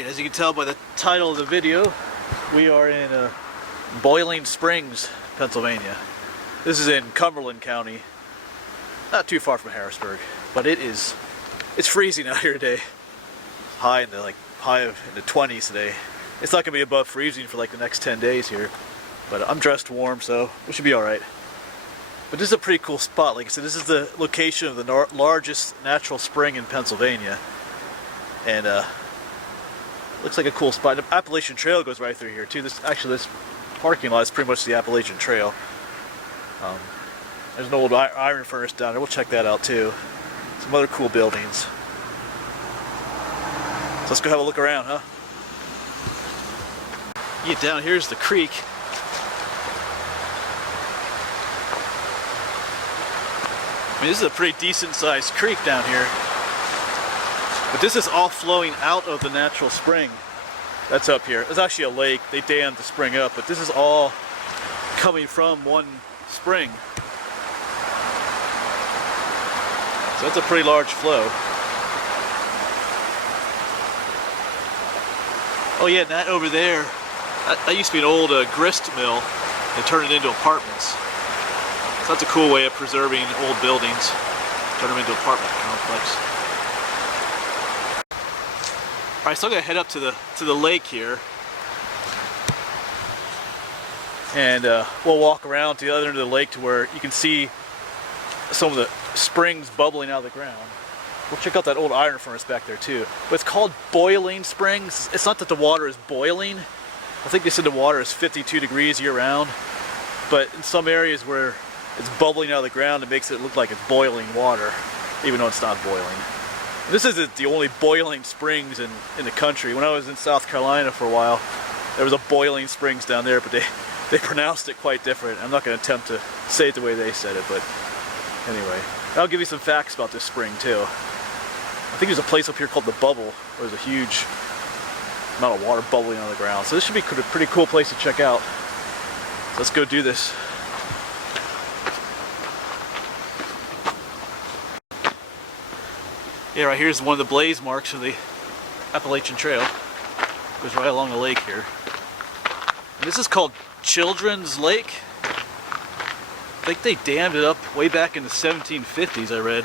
Alright, as you can tell by the title of the video, we are in Boiling Springs, Pennsylvania. This is in Cumberland County, not too far from Harrisburg, but it's freezing out here today. High in the 20s today. It's not gonna be above freezing for like the next 10 days here, but I'm dressed warm, so we should be alright. But this is a pretty cool spot. Like I said, this is the location of the largest natural spring in Pennsylvania, and looks like a cool spot. The Appalachian Trail goes right through here too. This parking lot is pretty much the Appalachian Trail. There's an old iron furnace down there. We'll check that out too. Some other cool buildings. So let's go have a look around, huh? Yeah, down here's the creek. I mean, this is a pretty decent sized creek down here. But this is all flowing out of the natural spring that's up here. It's actually a lake. They dammed the spring up, but this is all coming from one spring. So that's a pretty large flow. Oh yeah, and that over there, that used to be an old grist mill. They turned it into apartments. So that's a cool way of preserving old buildings. Turn them into apartment complex. Alright, so I'm gonna head up to the lake here, and we'll walk around to the other end of the lake to where you can see some of the springs bubbling out of the ground. We'll check out that old iron furnace back there too. But it's called Boiling Springs. It's not that the water is boiling. I think they said the water is 52 degrees year round, but in some areas where it's bubbling out of the ground, it makes it look like it's boiling water, even though it's not boiling. This isn't the only boiling springs in the country. When I was in South Carolina for a while, there was a Boiling Springs down there, but they pronounced it quite different. I'm not going to attempt to say it the way they said it, but anyway. I'll give you some facts about this spring too. I think there's a place up here called the Bubble, where there's a huge amount of water bubbling on the ground. So this should be a pretty cool place to check out. So let's go do this. Yeah, right here's one of the blaze marks of the Appalachian Trail. Goes right along the lake here. And this is called Children's Lake. I think they dammed it up way back in the 1750s, I read.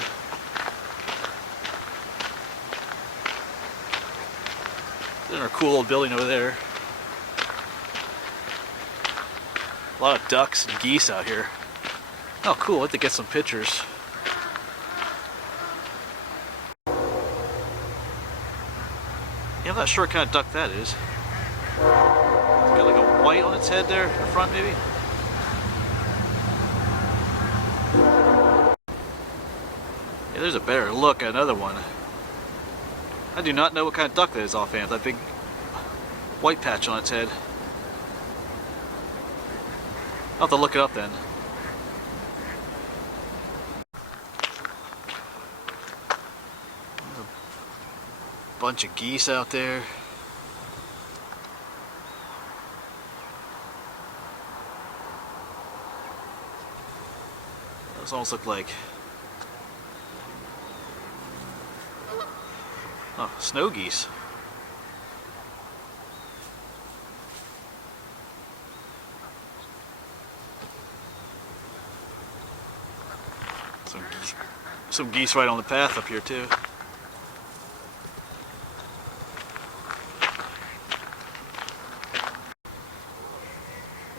There's our cool old building over there. A lot of ducks and geese out here. Oh cool, I'd like to get some pictures. Yeah, I'm not sure what kind of duck that is. It's got like a white on its head there, in the front maybe. Yeah, there's a better look at another one. I do not know what kind of duck that is offhand. That big white patch on its head. I'll have to look it up then. Bunch of geese out there. Those almost look like snow geese. Some geese right on the path up here too.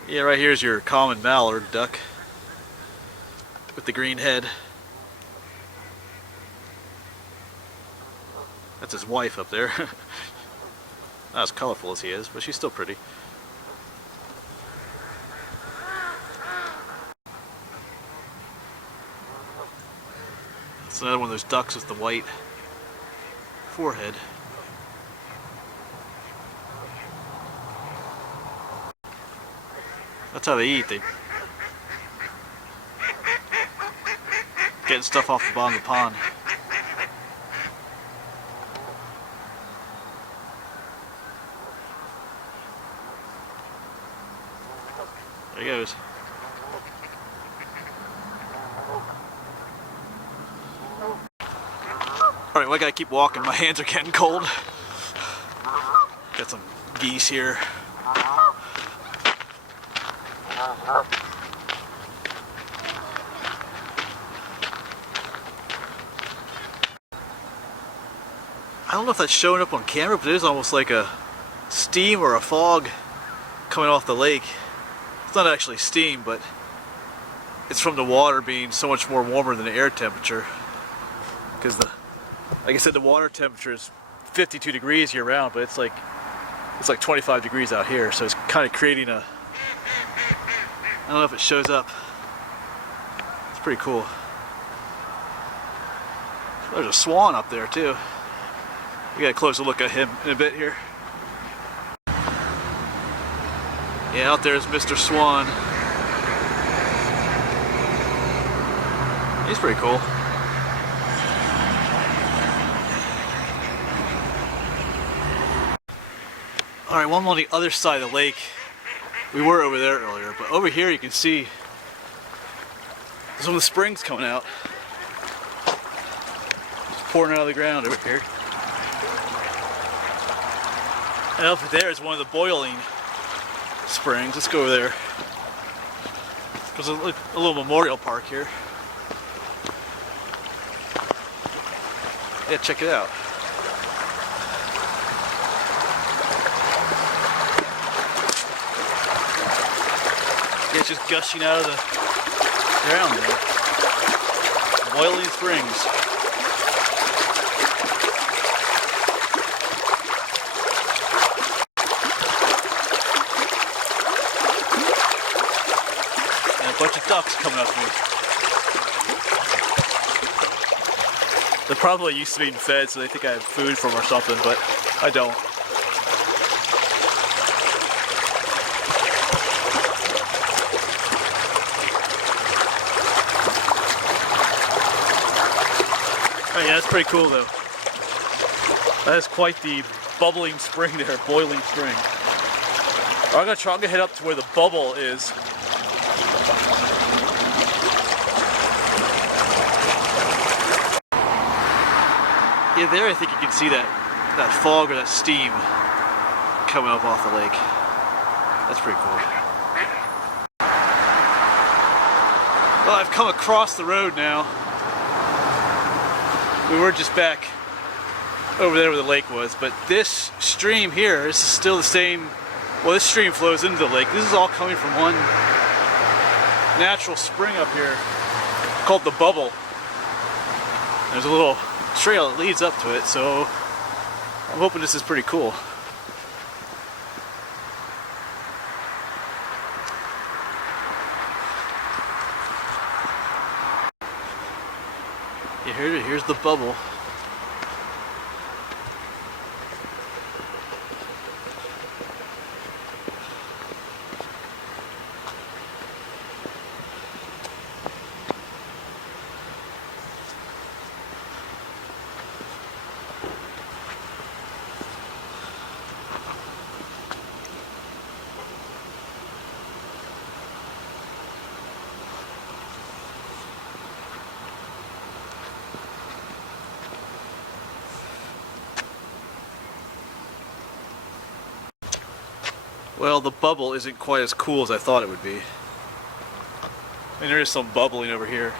Yeah, right here's your common mallard duck with the green head. That's his wife up there. Not as colorful as he is, but she's still pretty. It's another one of those ducks with the white forehead. That's how they eat. They getting stuff off the bottom of the pond. There he goes. Alright, well, I gotta keep walking. My hands are getting cold. Got some geese here. I don't know if that's showing up on camera, but it is almost like a steam or a fog coming off the lake. It's not actually steam, but it's from the water being so much more warmer than the air temperature. Because like I said, the water temperature is 52 degrees year round, but it's like 25 degrees out here, so it's kind of creating a, I don't know if it shows up. It's pretty cool. There's a swan up there too. We got a closer look at him in a bit here. Yeah, out there is Mr. Swan. He's pretty cool. Alright, one on the other side of the lake. We were over there earlier, but over here you can see some of the springs coming out. Just pouring out of the ground over here. And over there is one of the boiling springs. Let's go over there. There's a little memorial park here. Yeah, check it out. Yeah, it's just gushing out of the ground there. Boiling springs. A bunch of ducks coming up here. They're probably used to being fed, so they think I have food from or something, but I don't. Oh yeah, that's pretty cool though. That is quite the bubbling spring there, boiling spring. I'm gonna head up to where the bubble is. Yeah, there I think you can see that fog or that steam coming up off the lake. That's pretty cool. Well, I've come across the road now. We were just back over there where the lake was, but this stream here, this is still the same. Well, this stream flows into the lake. This is all coming from one natural spring up here called the Bubble. There's a little trail that leads up to it, so I'm hoping this is pretty cool. Yeah, here's the bubble. Well, the bubble isn't quite as cool as I thought it would be. I mean, there is some bubbling over here,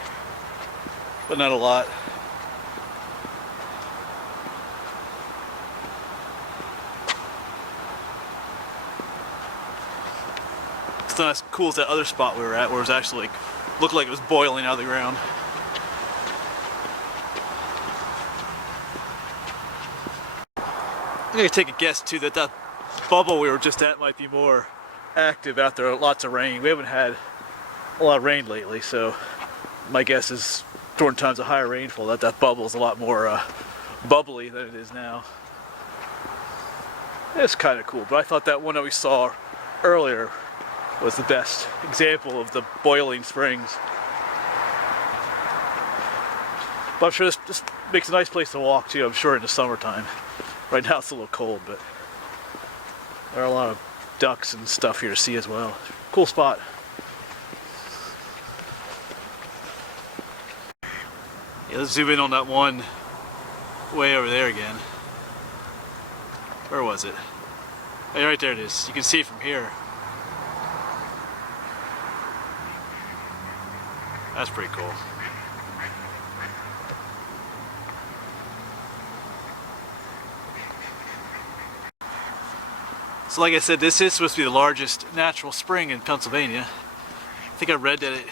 but not a lot. It's not as cool as that other spot we were at, where it was actually looked like it was boiling out of the ground. I'm gonna take a guess too that bubble we were just at might be more active after lots of rain. We haven't had a lot of rain lately, so my guess is during times of higher rainfall that bubble is a lot more bubbly than it is now. It's kind of cool, but I thought that one that we saw earlier was the best example of the boiling springs. But I'm sure this makes a nice place to walk too, I'm sure in the summertime. Right now it's a little cold, but there are a lot of ducks and stuff here to see as well. Cool spot. Yeah, let's zoom in on that one way over there again. Where was it? Hey, right there it is. You can see it from here. That's pretty cool. So like I said, this is supposed to be the largest natural spring in Pennsylvania. I think I read that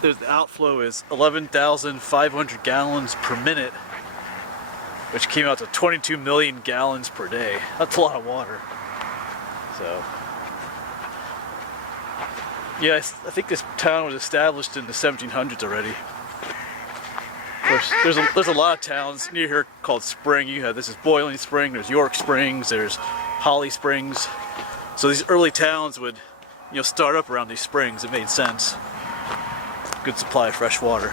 the outflow is 11,500 gallons per minute, which came out to 22 million gallons per day. That's a lot of water. So, yeah, I think this town was established in the 1700s already. Of course, there's a lot of towns near here called Spring. This is Boiling Spring, there's York Springs, there's Holly Springs. So these early towns would, start up around these springs. It made sense. Good supply of fresh water.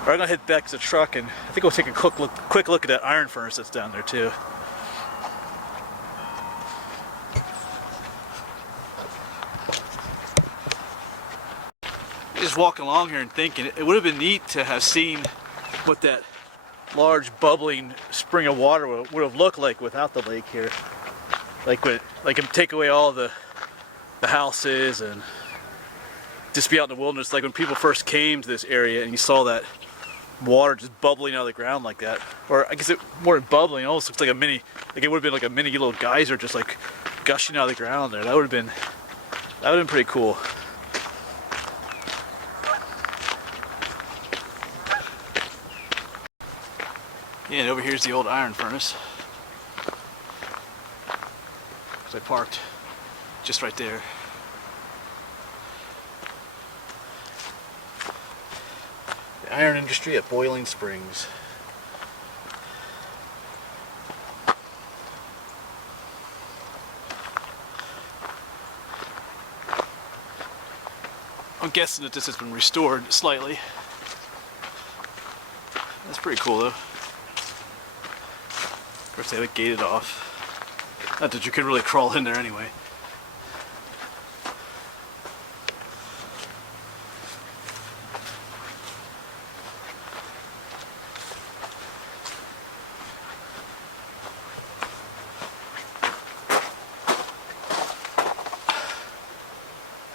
Alright, I'm gonna head back to the truck, and I think we'll take a quick look at that iron furnace that's down there too. Just walking along here and thinking, it would have been neat to have seen what that large bubbling spring of water would have looked like without the lake here. Like take away all the houses and just be out in the wilderness. Like when people first came to this area and you saw that water just bubbling out of the ground like that, or I guess it more than bubbling, it almost looks like it would have been like a mini little geyser just like gushing out of the ground there. That would have been pretty cool. Yeah, and over here's the old iron furnace. So I parked just right there. The iron industry at Boiling Springs. I'm guessing that this has been restored slightly. That's pretty cool though. Of course, they have it gated off. Not that you could really crawl in there anyway.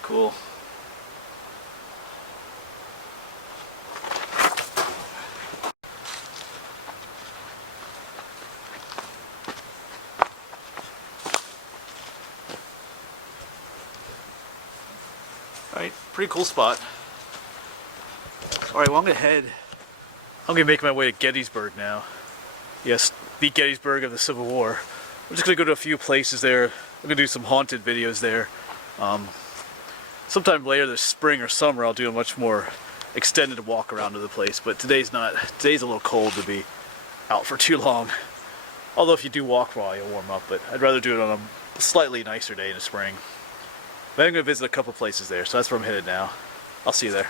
Cool. Alright, pretty cool spot. Alright, well I'm gonna make my way to Gettysburg now. Yes, the Gettysburg of the Civil War. I'm just gonna go to a few places there. I'm gonna do some haunted videos there. Sometime later this spring or summer I'll do a much more extended walk around of the place, but today's a little cold to be out for too long. Although if you do walk for a while you'll warm up, but I'd rather do it on a slightly nicer day in the spring. But I'm going to visit a couple places there, so that's where I'm headed now. I'll see you there.